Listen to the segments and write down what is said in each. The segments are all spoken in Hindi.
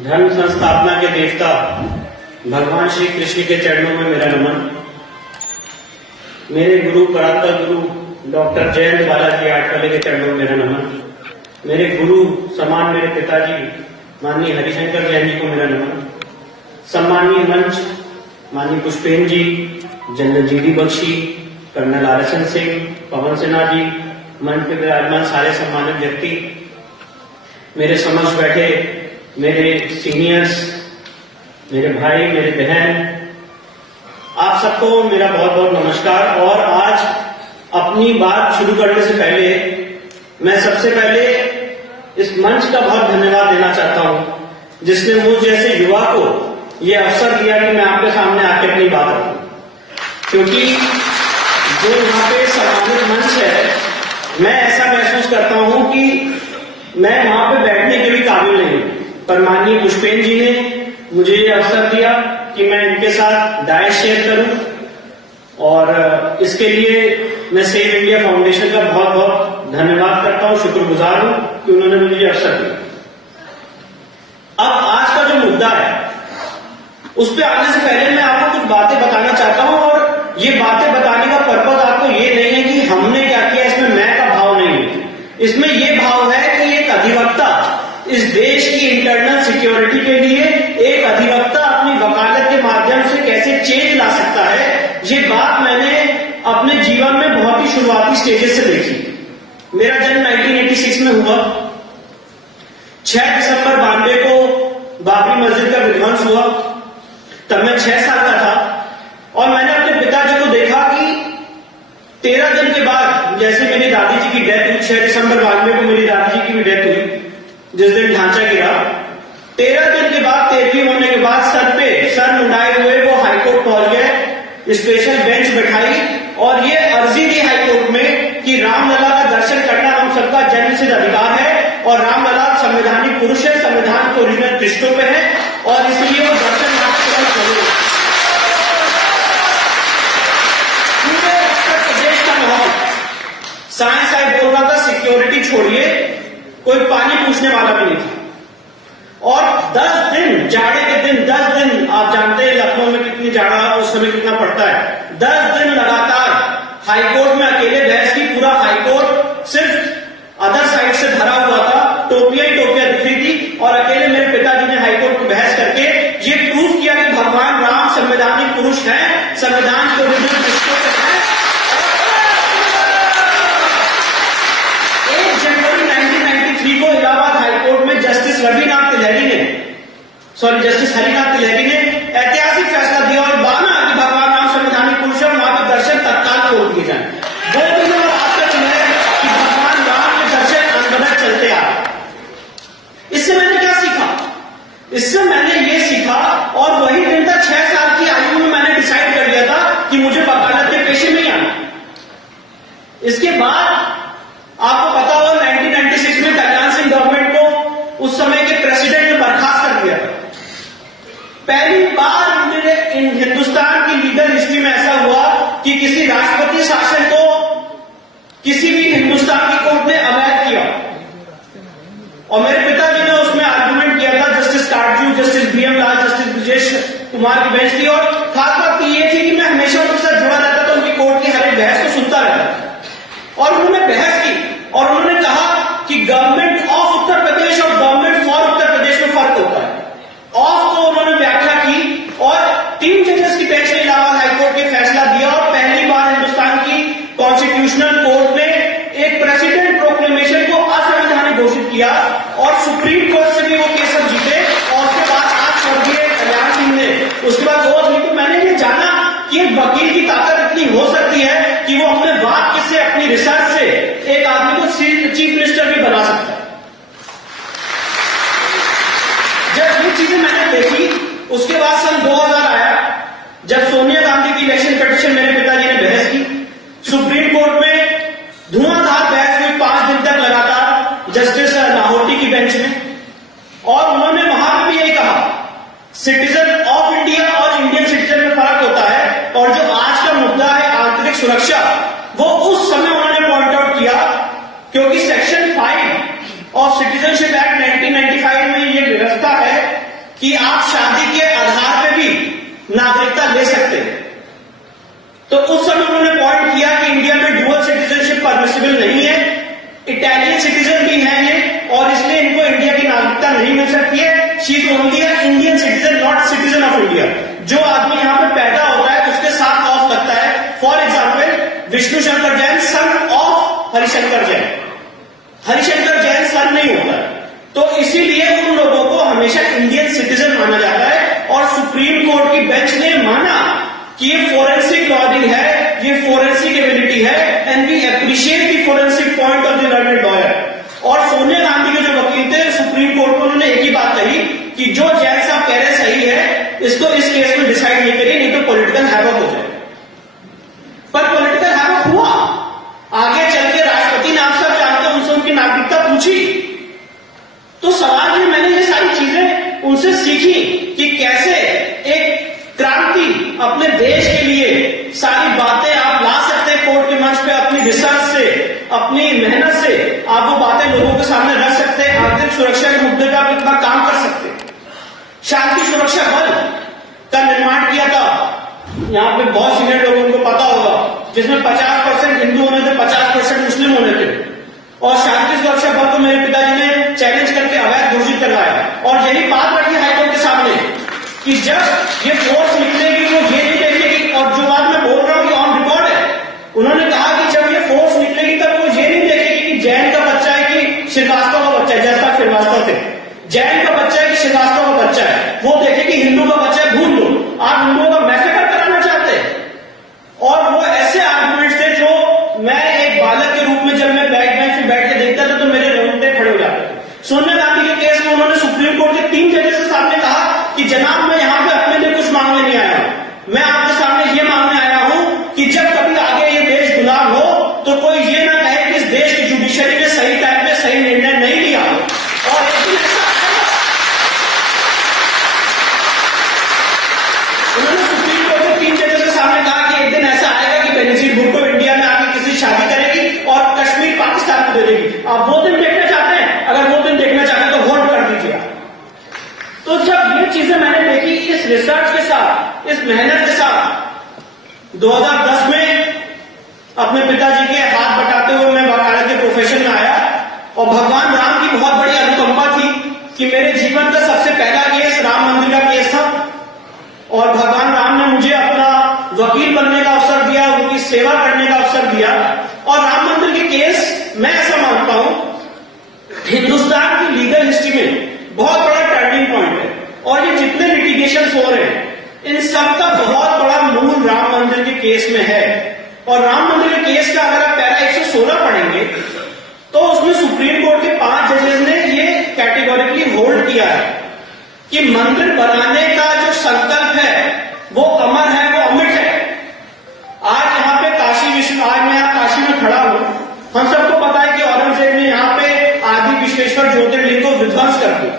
धर्म संस्थापना के देवता भगवान श्री कृष्ण के चरणों में मेरा नमन। मेरे गुरु परात्पर गुरु डॉक्टर जयंत बालाजी आठवले के चरणों में मेरा नमन। मेरे गुरु समान मेरे पिताजी माननीय हरिशंकर जैन जी को मेरा नमन। सम्मानीय मंच माननीय Pushpen ji, general GD Bakshi, colonel RSN Singh, Pawan Sinha ji, मंच पे विराजमान सारे सम्मानित व्यक्ति, मेरे समक्ष बैठे मेरे सीनियर्स, मेरे भाई, मेरे बहन, आप सबको मेरा बहुत बहुत नमस्कार। और आज अपनी बात शुरू करने से पहले मैं सबसे पहले इस मंच का बहुत धन्यवाद देना चाहता हूं जिसने मुझ जैसे युवा को यह अवसर दिया कि मैं आपके सामने आके अपनी बात रखूं, क्योंकि जो यहाँ पे सम्मानित मंच है, मैं ऐसा महसूस करता हूं कि मैं वहां पे बैठने के भी काबिल नहीं हूं, पर माननीय पुष्पेन जी ने मुझे ये अवसर दिया कि मैं इनके साथ डायस शेयर करूं और इसके लिए मैं सेव इंडिया फाउंडेशन का बहुत बहुत धन्यवाद करता हूं, शुक्रगुजार हूं कि उन्होंने मुझे ये अवसर दिया। अब आज का जो मुद्दा है उस पर आने से पहले मैं आपको कुछ बातें बताना चाहता हूं, और ये बातें बताने का पर्पज आपको ये नहीं है कि हमने क्या किया, इसमें मैं का भाव नहीं है। इसमें यह भाव है कि एक अधिवक्ता इस देश की इंटरनल सिक्योरिटी के लिए एक अधिवक्ता अपनी वकालत के माध्यम से कैसे चेंज ला सकता है, ये बात मैंने अपने जीवन में बहुत ही शुरुआती स्टेजेस से देखी। मेरा जन्म 1986 में हुआ। 6 दिसंबर 92 को बाबरी मस्जिद का विध्वंस हुआ। तब मैं 6 साल का था और मैंने अपने पिताजी को देखा कि 13 दिन के बाद, जैसे मेरी दादी जी की डेथ हुई, 6 दिसंबर 92 को मेरी दादी जी की भी डेथ हुई, जिस दिन ढांचा गिरा, 13 दिन के बाद, 13वीं होने के बाद सर मुंडाए हुए वो हाईकोर्ट पहुंच गए, स्पेशल बेंच बैठाई और ये अर्जी दी हाईकोर्ट में कि रामलला का दर्शन करना हम सबका जन्मसिद्ध अधिकार है और रामलला संवैधानिक पुरुष है, संविधान के ओरिजिनल पृष्ठों पे है और इसलिए वो दर्शन पूरे उत्तर प्रदेश का माहौल, साइंस साहब बोल रहा था सिक्योरिटी छोड़िए, कोई पानी पूछने वाला भी नहीं था। और 10 दिन, जाड़े के दिन 10 दिन, आप जानते हैं लखनऊ में कितनी जाड़ा उस समय कितना पड़ता है, 10 दिन लगातार हाईकोर्ट में अकेले बहस की। पूरा हाईकोर्ट सिर्फ अदर साइड से भरा हुआ था, टोपियां ही टोपियां दिख रही थी और अकेले मेरे पिताजी ने हाईकोर्ट में बहस करके ये प्रूफ किया कि भगवान राम संवैधानिक पुरुष है, संविधान के ओरिजिनल पृष्ठों पे है। 1 जनवरी 1993 को इलाहाबाद हाईकोर्ट में जस्टिस जस्टिस हरिनाथ तिलहरी ने ऐतिहासिक फैसला दिया और माना कि भगवान राम संवैधानिक पुरुष है, वहां पे दर्शन तत्काल तोड़ दिए जाए। वो दिन और आज तक है कि भगवान राम के दर्शन अनबदल चलते आ रहे। इससे मैंने क्या सीखा? इससे मैंने ये सीखा, और वही दिन था 6 साल की आयु में मैंने डिसाइड कर लिया था कि मुझे वकालत के पेशे में ही आना। इसके बाद आपको पता होगा 1996 में कल्याण सिंह गवर्नमेंट को उस समय के प्रेसिडेंट ने बर्खास्त कर दिया। पहली बार मेरे हिंदुस्तान की लीगल हिस्ट्री में ऐसा हुआ कि किसी राष्ट्रपति शासन को किसी भी हिंदुस्तान की कोर्ट ने अवैध किया, और मेरे पिताजी ने उसमें आर्गुमेंट किया था। जस्टिस काटजू, जस्टिस बीएम लाल, जस्टिस ब्रजेश कुमार की बेंच थी, और खास बात ये थी कि मैं हमेशा उनके साथ जुड़ा रहता था, उनकी कोर्ट की हर एक बहस को सुनता रहता था। और उन्होंने बहस की और उन्होंने कहा कि गवर्नमेंट ऑफ उत्तर प्रदेश और गवर्नमेंट फॉर उत्तर प्रदेश में फर्क होता है। ऑफ को उन्होंने व्याख्या की और 3 जजेस की बेंच ने इलाहाबाद हाईकोर्ट के फैसला दिया, और पहली बार हिंदुस्तान की कॉन्स्टिट्यूशनल कोर्ट ने एक प्रेसिडेंट प्रोक्लेमेशन को असंवैधानिक घोषित किया और सुप्रीम कोर्ट से भी वो केस सब जीते। और उसके बाद आज स्वर्गीय कल्याण सिंह ने उसके बाद बहुत हुई, तो मैंने ये जाना कि एक वकील की ताकत इतनी हो सकती है कि वो अपने वाक्य से, अपनी रिसर्च से एक आदमी को चीफ मिनिस्टर भी बना सकता है। जब ये चीजें मैंने देखी, उसके बाद सन 2000 आया, जब सोनिया गांधी की इलेक्शन पिटीशन मेरे पिताजी ने बहस की। सुप्रीम कोर्ट में धुआंधार बहस हुई 5 दिन तक लगातार जस्टिस लाहौटी की बेंच में, और उन्होंने वहां भी यही कहा, सिटीजन ऑफ इंडिया और इंडियन सिटीजन में फर्क होता है। और जो आज का मुद्दा है आंतरिक सुरक्षा, वो उस समय उन्होंने पॉइंट आउट किया, क्योंकि सेक्शन 5 ऑफ सिटीजनशिप एक्ट 1995 में ये व्यवस्था है कि आप शादी के आधार पे भी नागरिकता ले सकते हैं। तो उस समय उन्होंने पॉइंट किया कि इंडिया में डुअल सिटीजनशिप परमिसिबल नहीं है, इटालियन सिटीजन भी है ये, और इसलिए इनको इंडिया की नागरिकता नहीं मिल सकती है। She is only Indian citizen, not citizen of India. जो आदमी यहां पे पैदा होता है उसके साथ ऑफ लगता है। For example Vishnu Shankar Jain son of Harishankar Jain, Harishankar Jain son नहीं होता है। तो इसीलिए उन लोगों को हमेशा इंडियन सिटीजन माना जाता है, और सुप्रीम कोर्ट की बेंच ने माना कि ये फोरेंसिक लॉजिक है, ये फोरेंसिक एबिलिटी है, and we appreciate the forensic point of the learned lawyer. और सोनिया गांधी के जो वकील थे सुप्रीम कोर्ट को, उन्होंने एक ही बात कही कि जो जैन साहब कह रहे सही है, इसको इस केस में डिसाइड नहीं करिए, नहीं तो पॉलिटिकल हैवक हो जाए। पर पॉलिटिकल हैवक हुआ। आगे चल के राष्ट्रपति ने, आप सब जानते हैं, उनसे उनकी नागरिकता पूछी। तो सवाल है, मैंने ये सारी चीजें उनसे सीखी कि कैसे एक क्रांति अपने देश के लिए सारी बातें आप ला सकते हैं कोर्ट के मंच पे, अपनी रिसर्च से, अपनी मेहनत से आप वो बातें लोगों के सामने रख सकते हैं। आंतरिक सुरक्षा के मुद्दे पर आप इतना काम कर सकते हैं। शांति सुरक्षा बल का निर्माण किया था, यहाँ पे बहुत सीनियर लोगों को पता होगा, जिसमें 50% हिंदू होने थे, 50% मुस्लिम होने थे। और शांति सुरक्षा बल को मेरे पिताजी ने चैलेंज करके अवैध घोषित करवाया, और यही बात रखी हाईकोर्ट के सामने कि जब ये फोर्स निकलेगी वो ये नहीं देखेगी, और जो बात मैं बोल रहा हूं ये ऑन रिकॉर्ड है, उन्होंने कहा कि जब ये फोर्स निकलेगी तब वो ये नहीं देखेगी कि जैन का बच्चा है कि श्रीवास्तव का बच्चा है, जैसा श्रीवास्तव थे, जैन का बच्चा है कि श्रीवास्तव का बच्चा है, वो देखेगी हिंदू का बच्चा है, भूल लो। आप हिंदुओं का मैसेकर कराना चाहते हैं। और वो ऐसे आर्गुमेंट्स थे जो मैं एक बालक के रूप में जब मैं बैक बेंच पे बैठ के देखता था तो मेरे रोंगटे खड़े हो जाते थे। सोनिया गांधी के केस में उन्होंने सुप्रीम कोर्ट के 3 जजेस के सामने कहा कि जनाब, मैं यहां पे अपने लिए कुछ मांगने नहीं आया हूं, मैं आपके सामने ये मांगने आया हूं कि जब कभी आगे ये देश गुलाम हो तो कोई ये ना कहे कि इस देश की जुडिशरी ने सही टाइम पे सही निर्णय नहीं लिया। और एक दिन ऐसा उन्होंने सुप्रीम कोर्ट के 3 जजेस के सामने कहा कि एक दिन ऐसा आएगा कि बेनजीर भुट्टो इंडिया में आके किसी शादी करेगी और कश्मीर पाकिस्तान को दे देगी। आप वो दिन देखना चाहते हैं? अगर वो दिन देखना चाहते हैं तो वोट कर दीजिए। तो जब ये चीजें मैंने देखी इस रिसर्च के साथ, इस मेहनत के साथ, 2010 में अपने पिताजी के हाथ बटाते हुए मैं वकालत के प्रोफेशन में आया, और भगवान राम की बहुत बड़ी अनुकंपा थी कि मेरे जीवन का सबसे पहला केस राम मंदिर का केस था, और भगवान राम ने मुझे अपना वकील बनने का अवसर दिया, उनकी सेवा करने का अवसर दिया। और राम मंदिर के केस, मैं ऐसा मानता हूं, हिंदुस्तान की लीगल हिस्ट्री में बहुत बड़ा टर्निंग पॉइंट है। और ये जितने लिटिगेशन हो रहे हैं, इन सबका बहुत बड़ा मूल राम मंदिर के केस में है। और राम मंदिर के केस का अगर आप पैरा 116 पढ़ेंगे तो उसमें सुप्रीम कोर्ट के 5 जजेस ने ये कैटेगोरिकली होल्ड किया है कि मंदिर बनाने का जो संकल्प है वो अमर है, वो अमिट है। आज यहाँ पे काशी विश्व, आज मैं यहाँ काशी में खड़ा हूं, हम सबको पता है कि औरंगजेब ने यहाँ पे आदि विश्वेश्वर ज्योतिर्लिंग को विध्वंस कर दिया।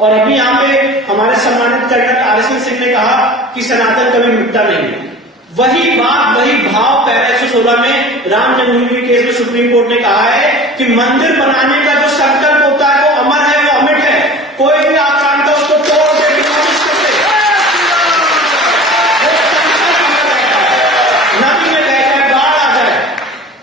और अभी यहाँ पे हमारे सम्मानित कर्नल आर.एस.एन. सिंह ने कहा कि सनातन कभी मिटता नहीं है। वही बात, वही भाव पैरा 116 में राम जन्मभूमि केस में सुप्रीम कोर्ट ने कहा है कि मंदिर बनाने का जो संकल्प होता है वो अमर है, वो अमिट है। कोई भी आकांक्षा उसको तोड़ दे, डिमोलिश कर दे, वो संकल्प अमर रहता है। नदी में बह जाए, बाढ़ आ जाए,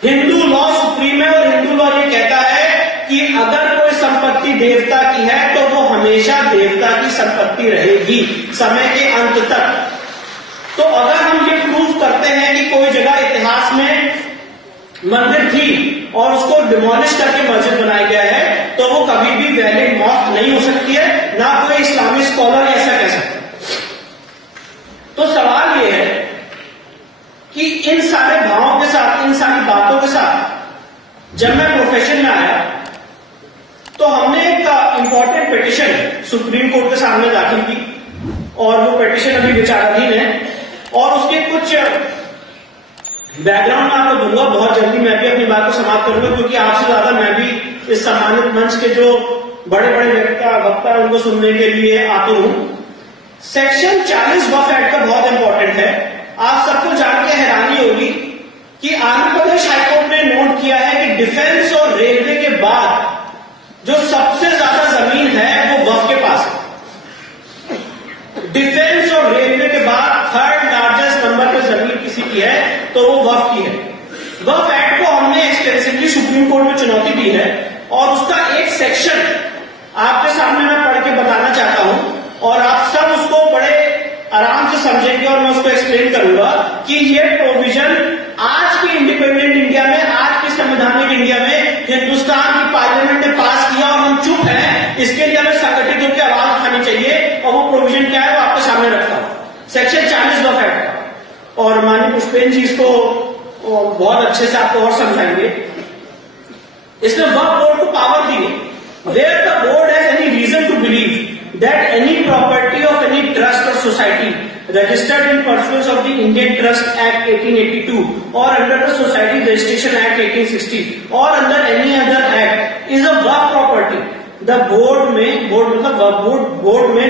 हिंदू लॉ सुप्रीम है। और हिंदू लॉ ये कहता है कि अगर कोई संपत्ति देवता की है तो वो हमेशा देवता की संपत्ति रहेगी समय के अंत तक। तो अगर हम ये प्रूव करते हैं कि कोई जगह इतिहास में मंदिर थी और उसको डिमोलिश करके मस्जिद बनाया गया है, तो वो कभी भी वैलिड मॉस्क नहीं हो सकती है, ना कोई इस्लामिक स्कॉलर ऐसा कह सकता। तो सवाल ये है कि इन सारे भावों के साथ, इन सारी बातों के साथ जब मैं प्रोफेशन में आया तो हमने एक इंपॉर्टेंट पिटिशन सुप्रीम कोर्ट के सामने दाखिल की, और वो पिटिशन अभी विचाराधीन है। और उसके कुछ बैकग्राउंड में आपको दूंगा बहुत जल्दी, मैं भी अपनी बात को समाप्त करूंगा, क्योंकि आपसे ज्यादा मैं भी इस सम्मानित मंच के जो बड़े बड़े वक्ता उनको सुनने के लिए आती हूं। सेक्शन 40 वक्फ एक्ट का बहुत इंपॉर्टेंट है। आप सबको जान के हैरानी होगी कि आंध्र प्रदेश हाईकोर्ट ने नोट किया है कि डिफेंस और रेलवे के बाद जो सबसे ज्यादा जमीन है वो वक्फ के पास है। तो वो वक्फ की है। वक्फ एक्ट को हमने एक्सटेंसिवली सुप्रीम कोर्ट में चुनौती दी है और उसका एक सेक्शन आपके सामने मैं पढ़ के बताना चाहता हूं और आप सब उसको बड़े आराम से समझेंगे और मैं उसको एक्सप्लेन करूंगा कि ये प्रोविजन आज के इंडिपेंडेंट इंडिया में, आज के संवैधानिक इंडिया में हिंदुस्तान की पार्लियामेंट ने पास किया और हम चुप हैं, इसके लिए हमें संगठित होकर आवाज उठानी चाहिए। और वो प्रोविजन क्या है वो आपके सामने रखता हूं, सेक्शन 40 वक्फ एक्ट का। और माननीय पुष्पेन जी इसको बहुत अच्छे से आपको और समझाएंगे। इसने वक्फ बोर्ड को पावर दी है, where the board has any reason to believe that any property of any trust or society registered in pursuance of the Indian Trust Act 1882 or under the Society Registration Act 1860 or under any other act is a Waqf property. The board may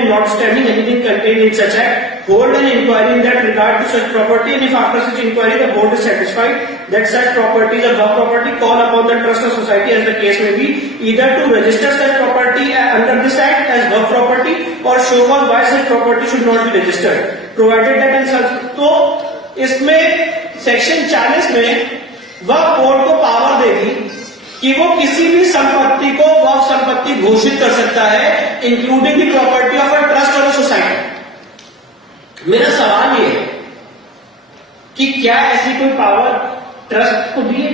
notwithstanding anything contained in such act hold an inquiry in that regard to such property, and if after such inquiry the board is satisfied that such property is a Waqf property, call upon the trust or society as the case may be either to register such property under this act as Waqf property or show cause why such property should not be registered, provided that in such। तो इसमें सेक्शन 40 में वक्फ बोर्ड को पावर देगी कि वो किसी भी संपत्ति को वक्फ संपत्ति घोषित कर सकता है, including the property of a trust और सोसाइटी। मेरा सवाल ये है कि क्या ऐसी कोई पावर ट्रस्ट को दी है?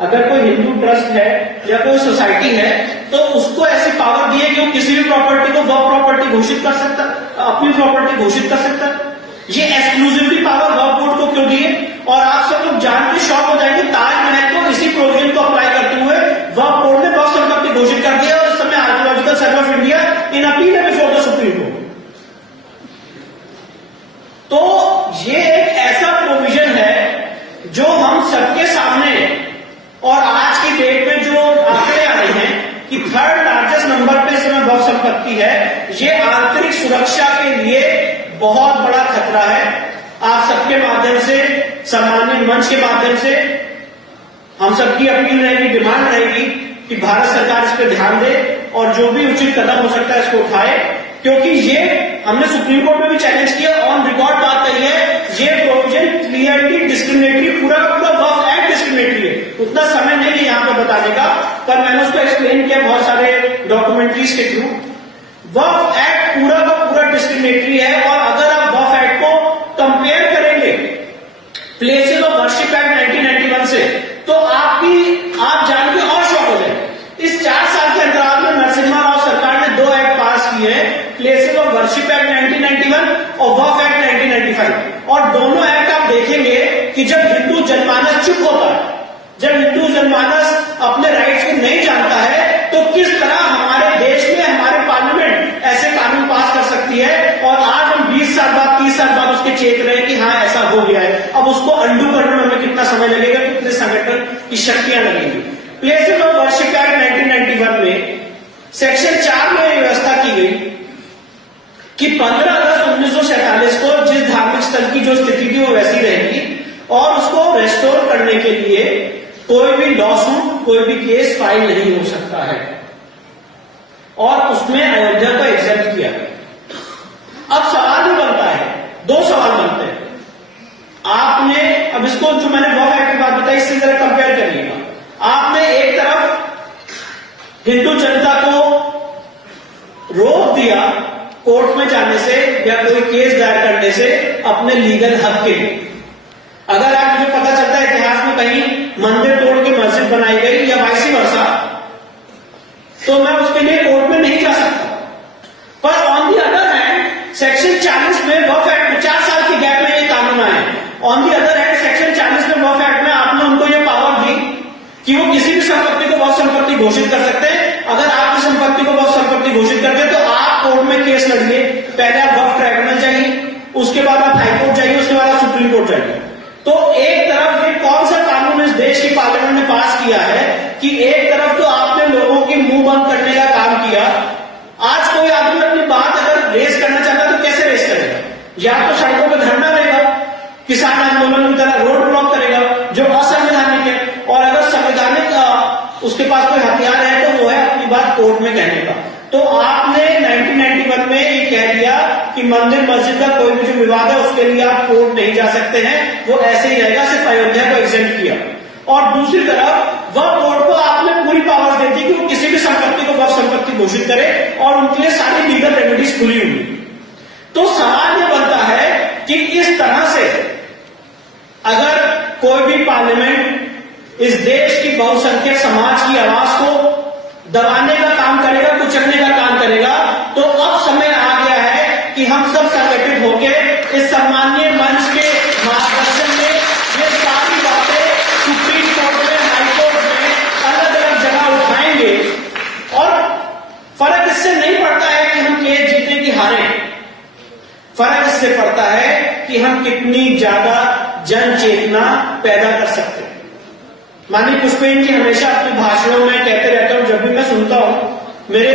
अगर कोई हिंदू ट्रस्ट है या कोई सोसाइटी है तो उसको ऐसी पावर दी है कि वो किसी भी प्रॉपर्टी को वक्फ प्रॉपर्टी घोषित कर सकता, अपनी प्रॉपर्टी घोषित कर सकता। ये एक्सक्लूसिवली पावर वक्फ बोर्ड को क्यों दी है? और आप सब लोग जान के शॉक हो जाएंगे, ताजमहल को इसी प्रोविजन को अप्लाई करते हुए वक्फ बोर्ड ने वक्फ संपत्ति घोषित कर दिया और इस समय archaeological survey of India in appeal है बिफोर द सुप्रीम कोर्ट। तो ये एक ऐसा प्रोविजन है जो हम सबके सामने और आज की डेट में जो आंकड़े आ रहे हैं कि थर्ड लार्जेस्ट नंबर पे इस समय वक्फ संपत्ति है, ये आंतरिक सुरक्षा के लिए बहुत बड़ा खतरा है। आप सबके माध्यम से, सामान्य मंच के माध्यम से हम सबकी अपील रहेगी, डिमांड रहेगी कि भारत सरकार इस पर ध्यान दे और जो भी उचित कदम हो सकता है इसको उठाए, क्योंकि ये हमने सुप्रीम कोर्ट में भी चैलेंज किया, ऑन रिकॉर्ड बात कही है, ये प्रोविजन क्लियरली डिस्क्रिमिनेटरी, पूरा पूरा वक्फ एक्ट डिस्क्रिमिनेटरी है। उतना समय नहीं है यहां पर बताने का, पर मैंने उसको एक्सप्लेन किया बहुत सारे डॉक्यूमेंट्रीज के थ्रू। वक्फ एक्ट पूरा का पूरा डिस्क्रिमिनेटरी है और अगर आप वक्फ एक्ट को कंपेयर करेंगे प्लेसेस ऑफ वर्शिप एक्ट 1991 से तो आप जान के और शॉक हो जाएंगे। इस 4 साल के अंतराल में नरसिम्हा राव सरकार ने 2 एक्ट पास किए हैं, प्लेसेस ऑफ वर्शिप एक्ट 1991 और वक्फ एक्ट 1995। और दोनों एक्ट आप देखेंगे कि जब हिंदू जनमानस चुप होता है, जब हिंदू जनमानस अपने राइट्स को नहीं जानता है, तो किस तरह हमारे देश में हमारे पार्लियामेंट ऐसे कानून पास कर सकती है। और आज हम 20 साल बाद 30 साल बाद उसके चेक रहे हैं कि हाँ ऐसा हो गया है। अब उसको अंडू करने में हमें कितना समय लगेगा, कितने संगठन की शक्तियां लगेंगी। प्लेसेस ऑफ वर्शिप एक्ट 1991 में सेक्शन 4 में यह व्यवस्था की गई कि 15 अगस्त 1947 को जिस धार्मिक स्थल की जो स्थिति थी वो वैसी रहेगी और उसको रेस्टोर करने के लिए कोई भी लॉसूट, कोई भी केस फाइल नहीं हो सकता है और उसमें अयोध्या को एग्जेप्ट किया। अब सवाल भी बनता है, 2 सवाल बनते हैं। आपने अब इसको जो मैंने वक्फ एक्ट की बात बताई इससे जरा कंपेयर करिएगा। आपने एक तरफ हिंदू जनता को रोक दिया कोर्ट में जाने से या कोई केस दायर करने से अपने लीगल हक के लिए। अगर आप मुझे पता चलता है इतिहास में कहीं मंदिर तोड़ के मस्जिद बनाई गई या वाइसी वर्सा, तो मैं उसके लिए कोर्ट में नहीं जा सकता। पर on the other hand section 40 में वक्फ एक्ट में 4 साल के गैप में ये कानून आए। On the other hand section 40 में वक्फ एक्ट में आपने उनको ये पावर दी कि वो किसी भी संपत्ति को वक्फ संपत्ति घोषित कर सकते हैं। अगर आपकी संपत्ति को वक्फ संपत्ति घोषित करते हैं तो आप कोर्ट में केस लड़िए। पहले आप वक्फ ट्राइब्यूनल जाइए, उसके बाद आप हाईकोर्ट जाइए, उसके बाद आप सुप्रीम कोर्ट जाइए। तो एक तरफ ये कौन सा कानून इस देश की पार्लियामेंट ने पास किया है कि एक तरफ तो आपने लोगों की मुंह बंद करने का काम किया। आज कोई आदमी अपनी बात अगर रेस करना चाहता है तो कैसे रेस करेगा? या तो सड़कों पर धरना रहेगा, किसान आंदोलन की तरह रोड ब्लॉक करेगा जो असंवैधानिक है, और अगर संवैधानिक उसके पास कोई हथियार है तो वो है अपनी बात कोर्ट में कहने का। तो आपने 1991 में ये कह दिया कि मंदिर मस्जिद का कोई भी जो विवाद है उसके लिए आप कोर्ट नहीं जा सकते हैं, वो ऐसे ही रहेगा, सिर्फ अयोध्या को एग्जेम्प्ट किया। और दूसरी तरफ वह कोर्ट को आपने पूरी पावर दे दी कि वो किसी भी संपत्ति को वक्फ संपत्ति घोषित करे और उनके लिए सारी लीगल रेमेडीज खुली हुई। तो सवाल यह बनता है कि इस तरह से अगर कोई भी पार्लियामेंट इस देश की बहुसंख्यक समाज की आवाज को दबाने का काम करेगा, कुचलने का काम करेगा, तो अब समय आ गया है कि हम सब संगठित होकर इस सम्मानीय मंच के मार्गदर्शन में ये सारी बातें सुप्रीम कोर्ट में, हाई कोर्ट में अलग अलग जगह उठाएंगे। और फर्क इससे नहीं पड़ता है कि हम केस जीते कि हारे, फर्क इससे पड़ता है कि हम कितनी ज्यादा जन चेतना पैदा कर सकते हैं। माननीय पुष्पेन जी हमेशा अपने भाषणों में कहते रहते हैं, जब भी मैं सुनता हूं मेरे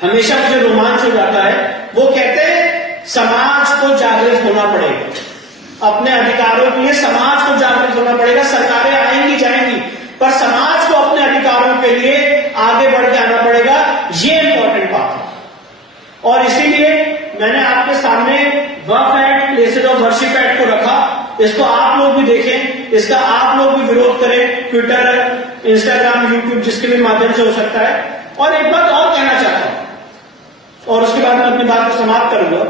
हमेशा मुझे रोमांच हो जाता है। वो कहते हैं समाज को जागृत होना पड़ेगा, अपने अधिकारों के लिए समाज को जागृत होना पड़ेगा। सरकारें आएंगी जाएंगी, पर समाज को अपने अधिकारों के लिए आगे बढ़ के आना पड़ेगा, ये इंपॉर्टेंट बात है। और इसीलिए मैंने आपके सामने Waqf act, places of worship act को रखा। इसको आप लोग भी देखें, इसका आप लोग भी विरोध करें, ट्विटर, इंस्टाग्राम, यूट्यूब, जिसके भी माध्यम से हो सकता है। और एक बात और कहना चाहता हूं और उसके बाद मैं अपनी बात को समाप्त करूंगा।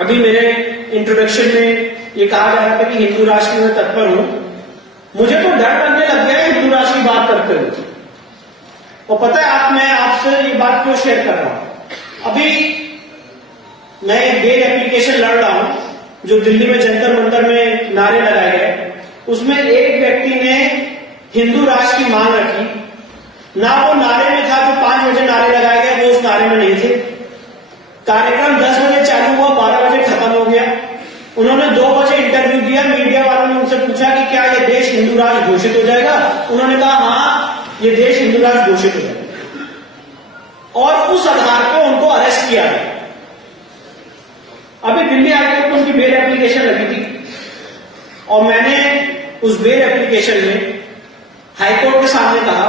अभी मेरे इंट्रोडक्शन में ये कहा जा रहा था कि हिंदू राष्ट्र में तत्पर हूं। मुझे तो डर लगने लग गया है हिंदू राष्ट्र की बात करते हुए। और पता है मैं आपसे ये बात क्यों शेयर कर रहा हूं। अभी मैं एक बेल एप्लीकेशन लड़ रहा हूं जो दिल्ली में जंतर मंतर में नारे लगाए गए। उसमें एक व्यक्ति ने हिंदू राष्ट्र की मांग रखी, ना वो नारे में था जो 5 बजे नारे लगाए गए, वो उस नारे में नहीं थे। कार्यक्रम 10 बजे चालू हुआ, 12 बजे खत्म हो गया। उन्होंने 2 बजे इंटरव्यू दिया, मीडिया वालों ने उनसे पूछा कि क्या ये देश हिंदू राष्ट्र घोषित हो जाएगा। उन्होंने कहा हाँ, ये देश हिंदू राष्ट्र घोषित हो जाएगा। और उस आधार पर उनको अरेस्ट किया गया। अभी दिल्ली हाईकोर्ट में उनकी बेल एप्लीकेशन लगी थी और मैंने उस बेल एप्लीकेशन में हाईकोर्ट के सामने कहा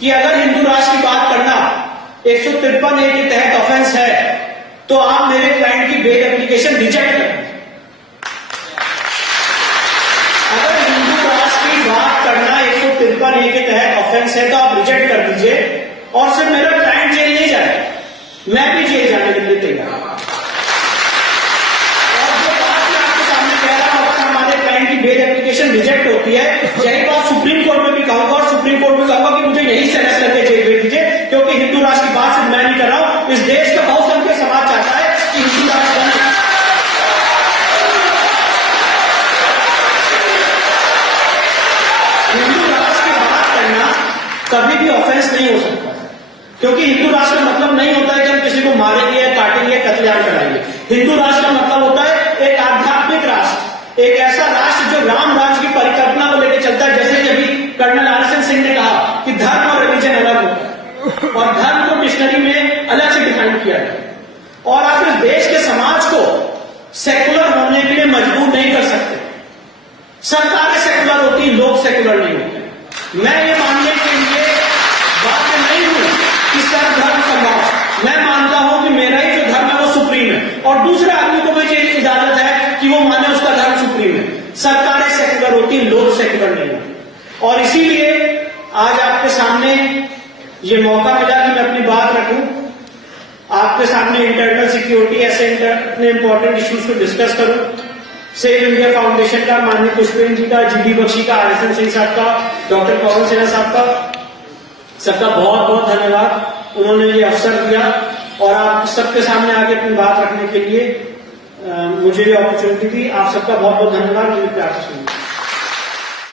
कि अगर हिंदू राष्ट्र की बात करना 153A के तहत ऑफेंस है तो आप मेरे क्लाइंट की बेल एप्लीकेशन रिजेक्ट करें। अगर हिंदू राष्ट्र की बात करना 153A के तहत ऑफेंस है तो आप रिजेक्ट कर दीजिए और सिर्फ मेरा क्लाइंट जेल नहीं जाए, मैं भी जेल जाने के लिए तैयार। बेल एप्लीकेशन रिजेक्ट होती है, यही बात सुप्रीम कोर्ट में भी कहूंगा और सुप्रीम कोर्ट में कहूंगा कि मुझे यही सेंस करके जेल भेज दीजिए, क्योंकि हिंदू राष्ट्र की बात सिर्फ मैं नहीं कर रहा हूं, इस देश का बहुसंख्यक समाज चाहता है कि हिंदू राष्ट्र बने। हिंदू राष्ट्र की बात करना कभी भी ऑफेंस नहीं हो सकता, क्योंकि हिंदू राष्ट्र का मतलब नहीं होता है कि हम किसी को मारेंगे, काटेंगे, कत्लेआम कराएंगे। हिंदू राष्ट्र का मतलब होता है एक आध्यात्मिक राष्ट्र, एक ऐसा राष्ट्र जो राम राज्य की परिकल्पना को लेकर चलता है। जैसे कि अभी कर्नल आर.एस.एन. सिंह ने कहा कि धर्म और रिलीजन अलग होता है और धर्म को डिक्शनरी में अलग से डिफाइन किया गया। और आप इस देश के समाज को सेकुलर होने के लिए मजबूर नहीं कर सकते। सरकारें सेकुलर होती, लोग सेकुलर नहीं होते। मैं ये मानने के लिए बात नहीं हूं कि सर्वधर्म समभाव। मैं मानता हूं कि मेरा ही जो धर्म है वो सुप्रीम है और दूसरे आदमी को भी इजाजत है कि वो माने उसका धर्म सुप्रीम है। सरकारें सेकुलर होती, लोग सेकुलर नहीं होते। और इसीलिए आज आपके सामने ये मौका मिला कि मैं अपनी बात रखूं, आपके सामने इंटरनल सिक्योरिटी ऐसे इतने इंपॉर्टेंट इश्यूज को डिस्कस करूं। सेव इंडिया फाउंडेशन का, माननीय पुष्पेन जी का, जीडी बख्शी का, आर.एस.एन. सिंह साहब का, डॉक्टर पवन सिन्हा साहब का, सबका बहुत बहुत धन्यवाद। उन्होंने ये अवसर दिया और आप सबके सामने आके अपनी बात रखने के लिए मुझे ये अपॉर्चुनिटी दी। आप सबका बहुत बहुत धन्यवाद। मुझे प्यार से सुनिए।